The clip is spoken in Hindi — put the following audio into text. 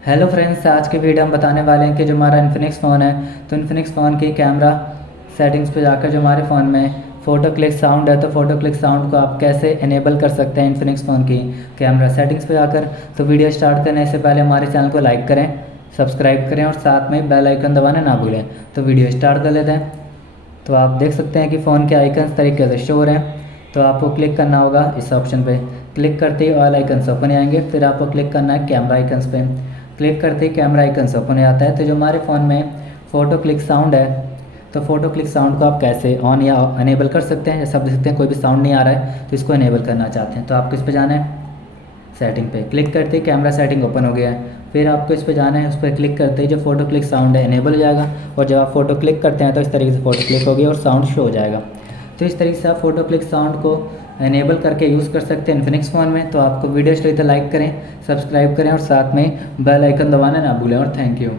हेलो फ्रेंड्स, आज के वीडियो हम बताने वाले हैं कि जो हमारा इन्फिनिक्स फ़ोन है तो इन्फिनिक्स फ़ोन की कैमरा सेटिंग्स पे जाकर जो हमारे फ़ोन में फ़ोटो क्लिक साउंड है तो फ़ोटो क्लिक साउंड को आप कैसे इनेबल कर सकते हैं इन्फिनिक्स फ़ोन की कैमरा सेटिंग्स पे जाकर। तो वीडियो स्टार्ट करने से पहले हमारे चैनल को लाइक करें, सब्सक्राइब करें और साथ में बेल आइकन दबाना ना भूलें। तो वीडियो स्टार्ट कर लेते हैं। तो आप देख सकते हैं कि फ़ोन के आइकन्स तरीके से शो हो रहे हैं। तो आपको क्लिक करना होगा इस ऑप्शन पे। क्लिक करते ही ऑल आइकन्स ओपन आएंगे। फिर आपको क्लिक करना है कैमरा आइकन्स पे। क्लिक करते ही कैमरा आइकन्स ओपन हो जाता है। तो जो हमारे फ़ोन में फ़ोटो क्लिक साउंड है तो फ़ोटो क्लिक साउंड को आप कैसे ऑन या अनेबल कर सकते हैं। जैसे आप देख सकते हैं कोई भी साउंड नहीं आ रहा है तो इसको अनेबल करना चाहते हैं तो आपको इस पर जाना है सेटिंग पे। क्लिक करते ही कैमरा सेटिंग ओपन हो गया है। फिर आपको इस पर जाना है, उस पर क्लिक करते ही जो फ़ोटो क्लिक साउंड है इनेबल हो जाएगा। और जब आप फ़ोटो क्लिक करते हैं तो इस तरीके से फ़ोटो क्लिक होगी और साउंड शो हो जाएगा। तो इस तरीके से आप फ़ोटो क्लिक साउंड को इनेबल करके यूज़ कर सकते हैं इन्फिनिक्स फ़ोन में। तो आपको वीडियो अच्छी लगी तो लाइक करें, सब्सक्राइब करें और साथ में बेल आइकन दबाना ना भूलें। और थैंक यू।